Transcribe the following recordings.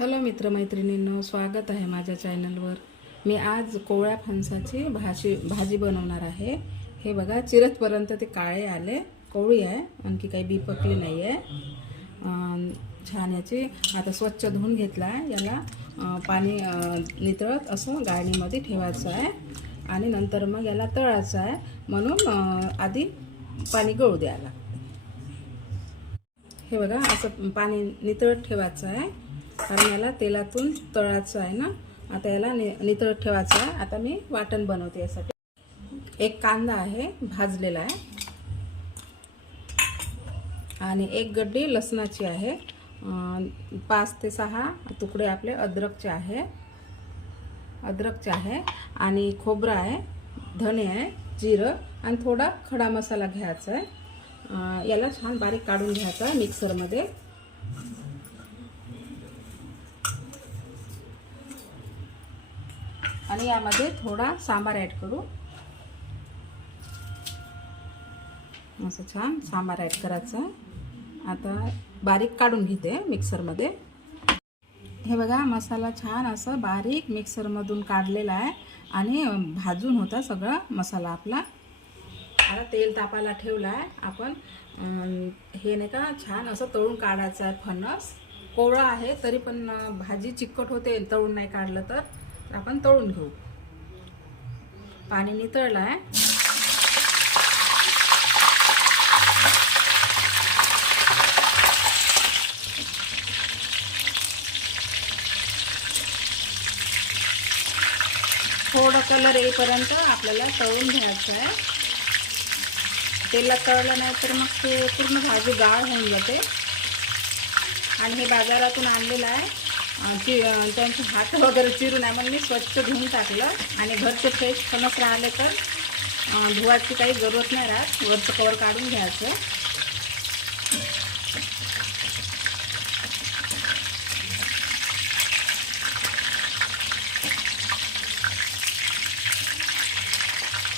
Hello मित्रमैत्रिणींनो स्वागत आहे माझ्या चॅनलवर. मी आज कोवळ्या फणसाची भाजी भाजी बनवणार आहे. हे बघा चिरतपर्यंत ते काळे आले. कोवळी आहे आणखी काही बी पकली नाही आहे छान याची. आता स्वच्छ धुवून घेतला आहे याला पाणी नितळत असं गाळणीमध्ये ठेवायचं आहे. आणि नंतर मग याला तळायचं आहे. म्हणून आधी पाणी गळू द्यायला. हे बघा असं पाणी नितळत ठेवायचं आहे. कारण याला तेलातून तळायचं आहे ना? आता याला नि नितळत ठेवायचं आहे. आता मी वाटण बनवते यासाठी. एक कांदा आहे भाजलेला आहे. आणि एक गड्डी लसणाची आहे. पाच ते सहा तुकडे आपले अद्रकचे आहे. अद्रकचे आहे. आणि खोबरं आहे धने आहे जिरं आणि थोडा खडा मसाला घ्यायचा आहे. याला छान बारीक काढून घ्यायचा आहे मिक्सरमध्ये. आणि यामध्ये थोडा सांबार ॲड करू. असं छान सांबार ॲड करायचा. आता बारीक काढून घेते मिक्सरमध्ये हे बघा मसाला छान असं बारीक मिक्सरमधून काढलेला आहे आणि भाजून होता सगळा मसाला आपला. आता तेल तापायला ठेवला आहे. आपण हे नाही का छान असं तळून काढायचं आहे फणस. कोवळा आहे तरी पण भाजी चिकट होते तळून नाही काढलं तर. आपण तळून घेऊ. पाणी नितळलं आहे थोडा कलर येईपर्यंत आपल्याला तळून घ्यायचं आहे. तेला तळलं नाही तर मग ते पूर्ण भाजी गाळ होऊन जाते. आणि हे बाजारातून आणलेलं आहे. की त्यांचे हात वगैरे चिरून आहे. म्हणून मी स्वच्छ धुवून टाकलं आणि घरचं फ्रेश फणस राहिले तर धुवायची काही जरूरत नाही राहत. वरचं कवर काढून घ्यायचं.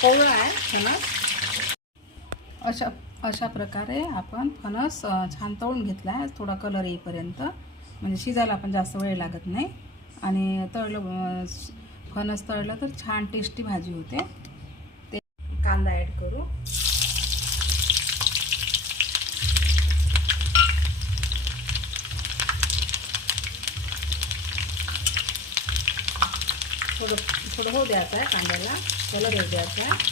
कोवळं आहे फणस. अशा अशा प्रकारे आपण फणस छान तळून घेतला आहे थोडा कलर येईपर्यंत. म्हणजे शिजायला पण जास्त वेळ लागत नाही. आणि तळलं फणस तळलं तर छान टेस्टी भाजी होते. ते कांदा ॲड करू. थोडं थोडं होऊ द्यायचं आहे कांद्याला. कलर येऊ द्यायचा आहे.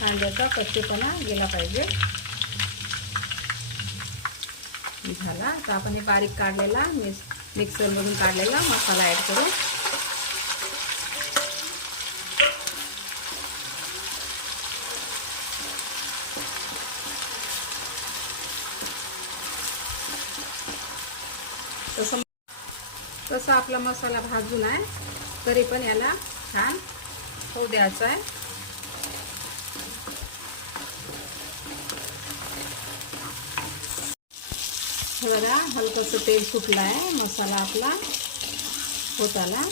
कांद्याचा कच्चेपणा गेला पाहिजे. झाला. तर आपण हे बारीक काढलेला मिक्स मिक्सरमधून काढलेला मसाला ॲड करू तसं तसं आपला मसाला भाजून आहे. तरी पण याला छान होऊ द्यायचा आहे. बघा हलकंसं तेल फुटलं आहे मसाला आपला होत आला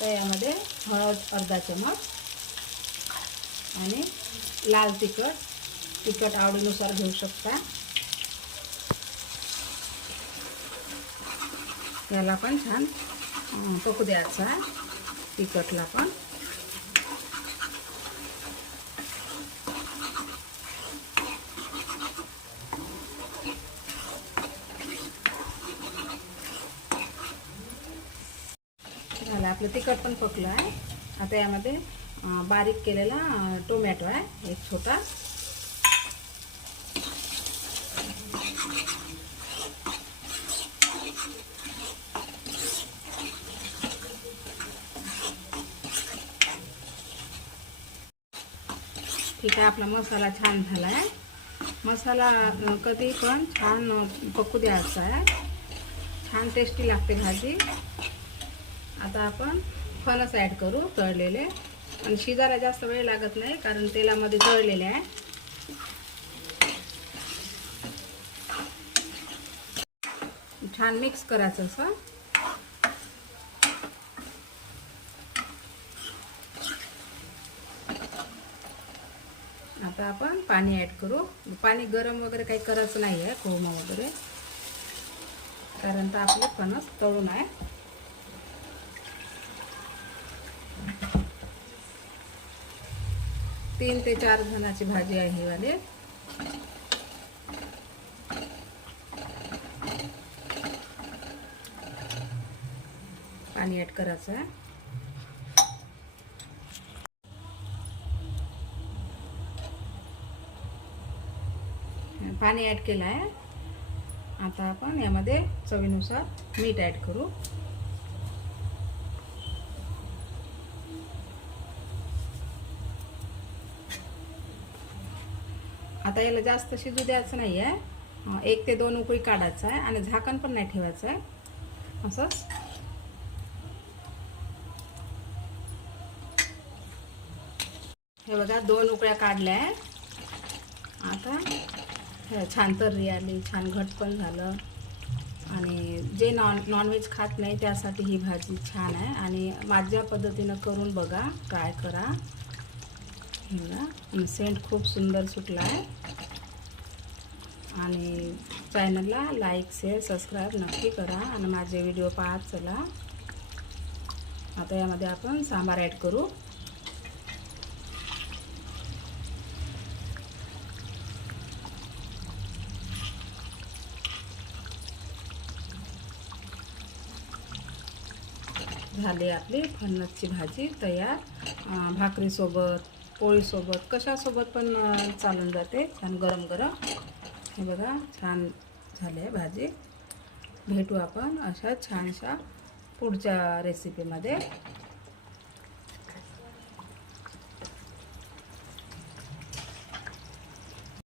तर यामध्ये हळद अर्धा चमच आणि लाल तिखट. तिखट आवडीनुसार घेऊ शकता. याला पण छान पकू द्यायचा. तिखटला पण. झालं आपलं तिखट पण पकलं आहे. आता यामध्ये बारीक केलेला टोमॅटो आहे. एक छोटा. ठीक आहे आपला मसाला छान झाला आहे मसाला कधी पण छान पकू द्यायचा आहे. छान टेस्टी लागते भाजी. आता आपण फणस ॲड करू तळलेले. आणि शिजायला जास्त वेळ लागत नाही कारण तेलामध्ये तळलेले आहे. छान मिक्स करायचं असं. आता आपण पाणी ॲड करू. पाणी गरम वगैरे काही करायचं नाही आहे कोमा वगैरे. कारण तर आपले फणस तळून आहे. तीन ते चार जणाची भाजी आहे ही पाणी ॲड करायचं आहे. पाणी ॲड केलं आहे. आता आपण यामध्ये चवीनुसार मीठ ॲड करू. आता याला जास्त शिजू द्यायचं नाही आहे एक ते दोन उकळी काढायचं आहे आणि झाकण पण नाही ठेवायचं आहे. असंच हे बघा दोन उकळ्या काढल्या आहे. आता छान तर्री आली छान घट पण झालं. आणि जे नॉन नॉनव्हेज खात नाही त्यासाठी ही भाजी छान आहे. आणि माझ्या पद्धतीनं करून बघा ट्राय करा. बघा. सेंट खूप सुंदर सुटला आहे आणि चॅनलला लाईक शेअर सबस्क्राईब नक्की करा. आणि माझे व्हिडिओ पाहत चला. आता यामध्ये आपण सांबार ॲड करू. झाली आपली फणसची भाजी तयार. भाकरीसोबत पोळीसोबत. कशासोबत पण चालून जाते. छान गरम गरम. हे बघा छान झाले आहे भाजी. भेटू आपण अशा छानशा पुढच्या रेसिपीमध्ये